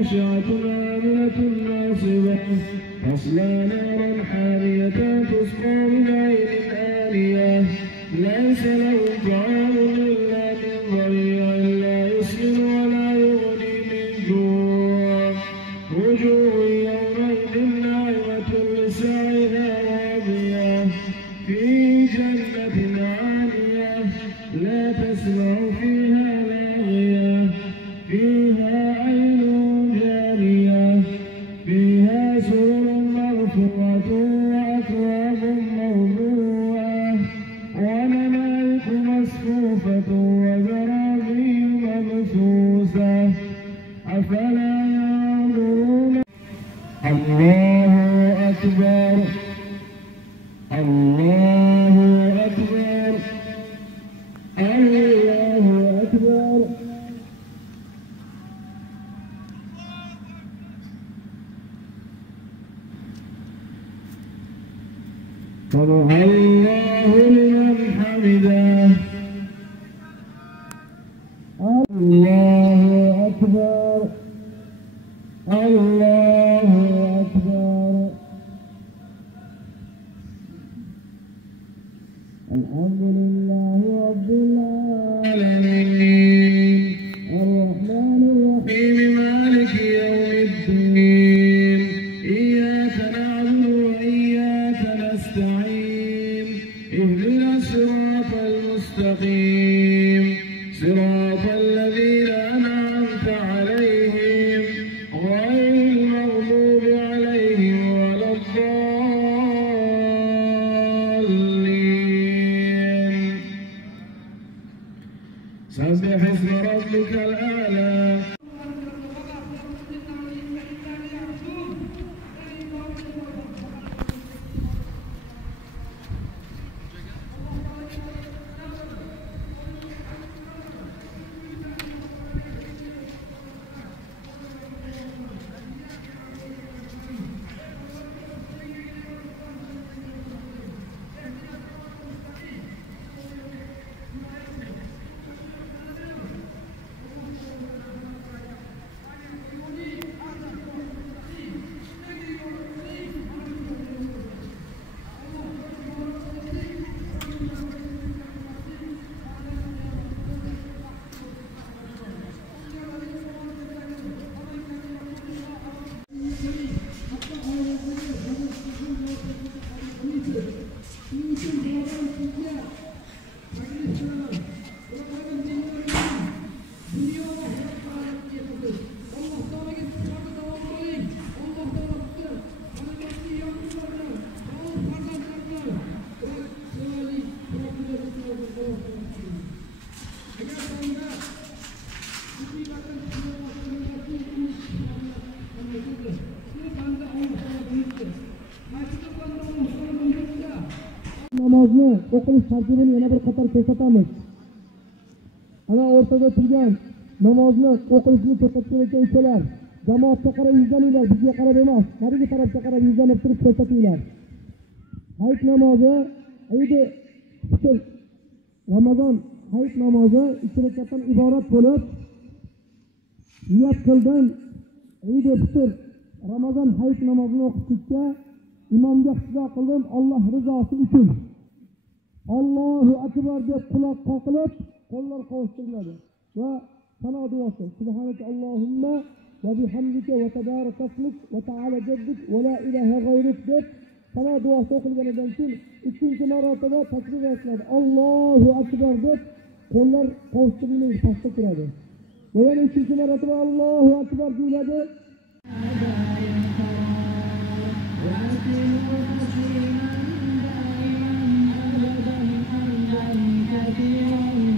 خاشعة عاملة ناصبة تصلى نارا حامية تسقى من عين آنية ليس لهم طعام إلا من ضريع لا يسمن ولا يغني من جوع وجوه يومئذ ناعمة لسعيها راضية في جنة عالية لا تسمع فيها لاغية فيها عين جارية فيها سرر مرفوعة وأكواب موضوعة ونمارق مصفوفة وزرابي مبثوثة أفلا ينظرون الله أكبر الله أكبر الله أكبر سمع الله لمن حمده الله أكبر الله أكبر الحمد لله رب العالمين الرحمن الرحيم مالك يوم الدين إياك نعبد وإياك نستعين اهدنا الصراط المستقيم صراط الذين أنعمت عليهم غير المغضوب عليهم ولا الضالين سبح اسم ربك الأعلى namozni o'qilish tartibini yana bir qator ko'rsatamiz. Ana o'rtada turgan namozni o'qilishni to'xtatgan ekanlar. Jamoatga qarab yuzlaninglar, bizga qarab emas. Nariga tarafga qarab yuzlanib turib ko'rsatinglar. Hayit namozi, ayda fitr Ramazon hayit namozi 2 rakatdan iborat bo'lib, niyat qildim. Ayda fitr Ramazon hayit namozini o'qishga imomga xudo qildim Alloh rizosi uchun. Allohu akbar deb quloq qoqilib, qo'llar qovushtiriladi va sano duosi. Subhanaka Allohumma va bihamdika va tabarak ismuk va ta'ala jadduk va la ilaha g'ayruk deb sano duosi o'qilganidan keyin ikkinchi marotaba takbir aytiladi. Allohu akbar deb qo'llar qovushtirilib pastga kiradi. Va yana ikkinchi marotaba Allohu akbar deyiladi. كثيرا